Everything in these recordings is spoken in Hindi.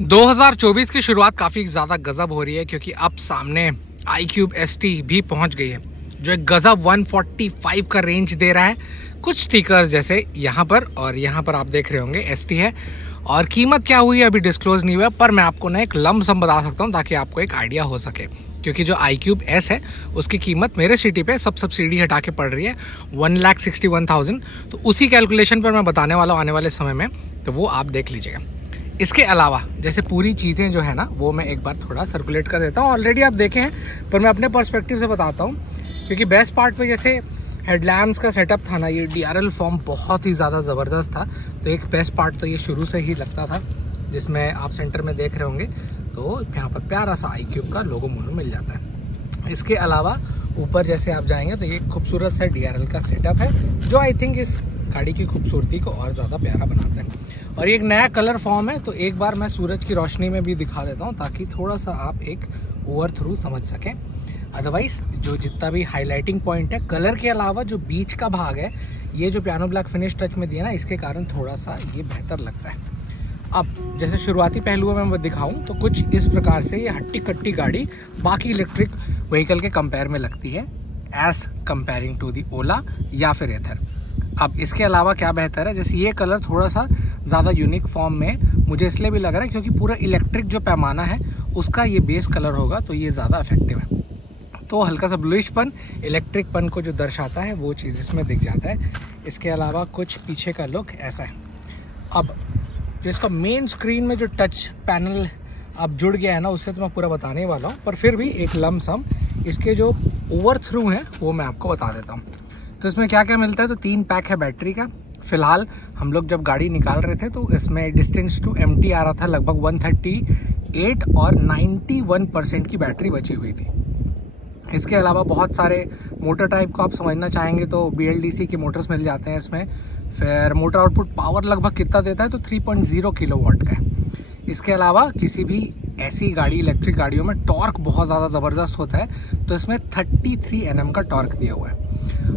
2024 की शुरुआत काफ़ी ज़्यादा गजब हो रही है क्योंकि अब सामने iQube ST भी पहुंच गई है जो एक गजब 145 का रेंज दे रहा है। कुछ स्टिकर्स जैसे यहाँ पर और यहाँ पर आप देख रहे होंगे ST है और कीमत क्या हुई है अभी डिस्क्लोज नहीं हुआ, पर मैं आपको ना एक लंप सम बता सकता हूँ ताकि आपको एक आइडिया हो सके। क्योंकि जो iQube S है उसकी कीमत मेरे सिटी पे सब सब्सिडी हटा के पड़ रही है 1,61,000, तो उसी कैलकुलेशन पर मैं बताने वाला हूँ आने वाले समय में, तो वो आप देख लीजिएगा। इसके अलावा जैसे पूरी चीज़ें जो है ना वो मैं एक बार थोड़ा सर्कुलेट कर देता हूँ। ऑलरेडी आप देखे हैं पर मैं अपने पर्सपेक्टिव से बताता हूँ क्योंकि बेस्ट पार्ट पे जैसे हेडलैम्प्स का सेटअप था ना, ये DRL फॉर्म बहुत ही ज़्यादा ज़बरदस्त था। तो एक बेस्ट पार्ट तो ये शुरू से ही लगता था, जिसमें आप सेंटर में देख रहे होंगे तो यहाँ पर प्यारा सा iQube का लोगो मोनो मिल जाता है। इसके अलावा ऊपर जैसे आप जाएंगे तो ये खूबसूरत सा DRL का सेटअप है जो आई थिंक इस गाड़ी की खूबसूरती को और ज़्यादा प्यारा बनाता है। और ये एक नया कलर फॉर्म है, तो एक बार मैं सूरज की रोशनी में भी दिखा देता हूँ ताकि थोड़ा सा आप एक ओवर थ्रू समझ सकें। अदरवाइज जो जितना भी हाईलाइटिंग पॉइंट है कलर के अलावा जो बीच का भाग है, ये जो पियानो ब्लैक फिनिश टच में दिया ना, इसके कारण थोड़ा सा ये बेहतर लगता है। अब जैसे शुरुआती पहलुओं में मैं दिखाऊं तो कुछ इस प्रकार से ये हट्टी कट्टी गाड़ी बाकी इलेक्ट्रिक व्हीकल के कंपेयर में लगती है एज कंपेयरिंग टू दी ओला या फिर एथर। अब इसके अलावा क्या बेहतर है, जैसे ये कलर थोड़ा सा ज़्यादा यूनिक फॉर्म में मुझे इसलिए भी लग रहा है क्योंकि पूरा इलेक्ट्रिक जो पैमाना है उसका ये बेस कलर होगा, तो ये ज़्यादा इफेक्टिव है। तो हल्का सा ब्लूइशपन इलेक्ट्रिकपन को जो दर्शाता है वो चीज़ इसमें दिख जाता है। इसके अलावा कुछ पीछे का लुक ऐसा है। अब जो इसका मेन स्क्रीन में जो टच पैनल अब जुड़ गया है ना, उससे तो मैं पूरा बताने वाला हूँ, पर फिर भी एक लम्प सम इसके जो ओवर थ्रू हैं वो मैं आपको बता देता हूँ। तो इसमें क्या क्या मिलता है, तो 3 पैक है बैटरी का। फिलहाल हम लोग जब गाड़ी निकाल रहे थे तो इसमें डिस्टेंस टू एम्प्टी आ रहा था लगभग 138 और 91% की बैटरी बची हुई थी। इसके अलावा बहुत सारे मोटर टाइप को आप समझना चाहेंगे तो BLDC के मोटर्स मिल जाते हैं इसमें। फिर मोटर आउटपुट पावर लगभग कितना देता है, तो 3.0 किलोवाट का है। इसके अलावा किसी भी ऐसी गाड़ी इलेक्ट्रिक गाड़ियों में टॉर्क बहुत ज़्यादा ज़बरदस्त होता है, तो इसमें 33 Nm का टॉर्क दिया हुआ है।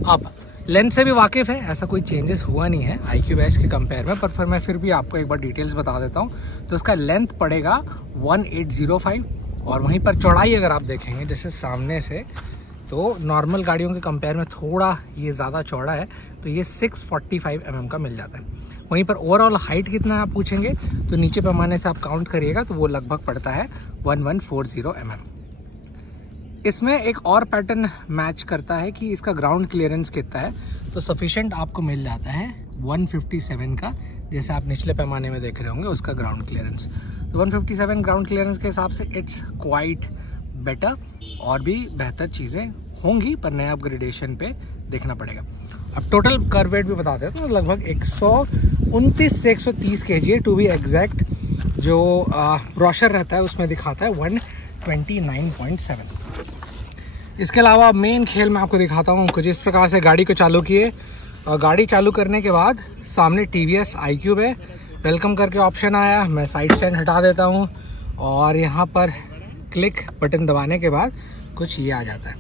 अब लेंथ से भी वाकिफ़ है, ऐसा कोई चेंजेस हुआ नहीं है iQube S के कंपेयर में, पर फिर मैं फिर भी आपको एक बार डिटेल्स बता देता हूँ। तो इसका लेंथ पड़ेगा 1805 और वहीं पर चौड़ाई अगर आप देखेंगे जैसे सामने से, तो नॉर्मल गाड़ियों के कंपेयर में थोड़ा ये ज़्यादा चौड़ा है, तो ये 645 mm का मिल जाता है। वहीं पर ओवरऑल हाइट कितना है आप पूछेंगे तो नीचे पैमाने से आप काउंट करिएगा तो वो लगभग पड़ता है 1140 mm। इसमें एक और पैटर्न मैच करता है कि इसका ग्राउंड क्लियरेंस कितना है, तो सफिशेंट आपको मिल जाता है 157 का, जैसे आप निचले पैमाने में देख रहे होंगे उसका ग्राउंड क्लियरेंस। तो 157 ग्राउंड क्लियरेंस के हिसाब से इट्स क्वाइट बेटर, और भी बेहतर चीज़ें होंगी पर नया अपग्रेडेशन पे देखना पड़ेगा। अब टोटल कर्व वेट भी बता दें तो लगभग 129 से 130 kg है टू बी एग्जैक्ट। जो ब्रोशर रहता है उसमें दिखाता है 129.7। इसके अलावा मेन खेल मैं आपको दिखाता हूँ कुछ इस प्रकार से। गाड़ी को चालू किए और गाड़ी चालू करने के बाद सामने TVS iQube है, वेलकम करके ऑप्शन आया, मैं साइड स्टैंड हटा देता हूँ और यहाँ पर क्लिक बटन दबाने के बाद कुछ ये आ जाता है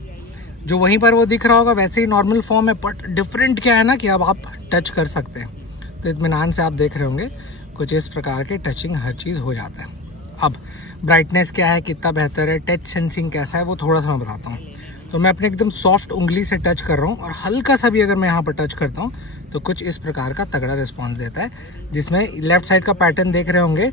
जो वहीं पर वो दिख रहा होगा वैसे ही नॉर्मल फॉर्म है, बट डिफरेंट क्या है ना कि अब आप टच कर सकते हैं। तो इत्मीनान से आप देख रहे होंगे कुछ इस प्रकार के टचिंग हर चीज़ हो जाता है। अब ब्राइटनेस क्या है, कितना बेहतर है, टच सेंसिंग कैसा है, वो थोड़ा सा मैं बताता हूँ। तो मैं अपने एकदम सॉफ्ट उंगली से टच कर रहा हूँ और हल्का सा भी अगर मैं यहाँ पर टच करता हूँ तो कुछ इस प्रकार का तगड़ा रिस्पॉन्स देता है, जिसमें लेफ्ट साइड का पैटर्न देख रहे होंगे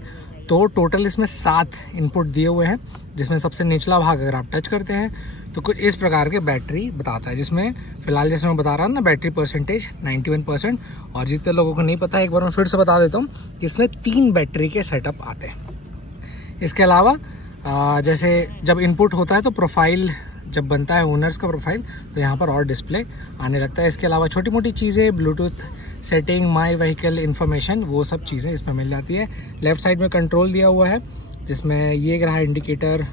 तो टोटल इसमें 7 इनपुट दिए हुए हैं, जिसमें सबसे निचला भाग अगर आप टच करते हैं तो कुछ इस प्रकार के बैटरी बताता है, जिसमें फिलहाल जैसे मैं बता रहा हूँ ना बैटरी परसेंटेज 91%। और जितने लोगों को नहीं पता है एक बार मैं फिर से बता देता हूँ कि इसमें 3 बैटरी के सेटअप आते हैं। इसके अलावा जैसे जब इनपुट होता है तो प्रोफाइल जब बनता है ओनर्स का प्रोफाइल तो यहाँ पर और डिस्प्ले आने लगता है। इसके अलावा छोटी मोटी चीज़ें Bluetooth setting, my vehicle information, वो सब चीज़ें इसमें मिल जाती है। लेफ़्ट साइड में कंट्रोल दिया हुआ है जिसमें ये रहा इंडिकेटर।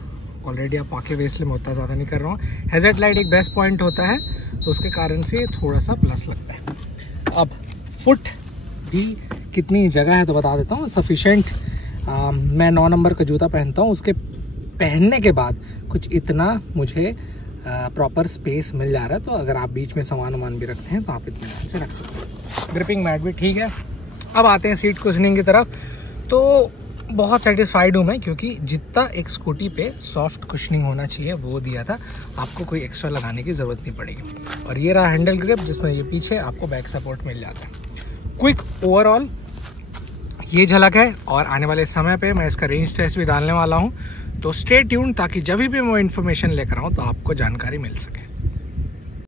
ऑलरेडी आप आके वेस्ट में उतना ज़्यादा नहीं कर रहा हूँ। हेडलाइट लाइट एक बेस्ट पॉइंट होता है तो उसके कारण से थोड़ा सा प्लस लगता है। अब फुट भी कितनी जगह है तो बता देता हूँ। सफिशेंट मैं 9 नंबर का जूता पहनता हूँ, उसके पहनने के बाद कुछ इतना मुझे प्रॉपर स्पेस मिल जा रहा है। तो अगर आप बीच में सामान भी रखते हैं तो आप इत्मीनान से रख सकते हैं। ग्रिपिंग मैट भी ठीक है। अब आते हैं सीट कुशनिंग की तरफ। तो बहुत सेटिस्फाइड हूँ मैं, क्योंकि जितना एक स्कूटी पे सॉफ्ट कुशनिंग होना चाहिए वो दिया था, आपको कोई एक्स्ट्रा लगाने की ज़रूरत नहीं पड़ेगी। और ये रहा हैंडल ग्रिप, जिसमें ये पीछे आपको बैक सपोर्ट मिल जाता है। क्विक ओवरऑल ये झलक है, और आने वाले समय पे मैं इसका रेंज टेस्ट भी डालने वाला हूँ। तो स्टे ट्यून, ताकि जब भी मैं वो इन्फॉर्मेशन लेकर आऊँ तो आपको जानकारी मिल सके।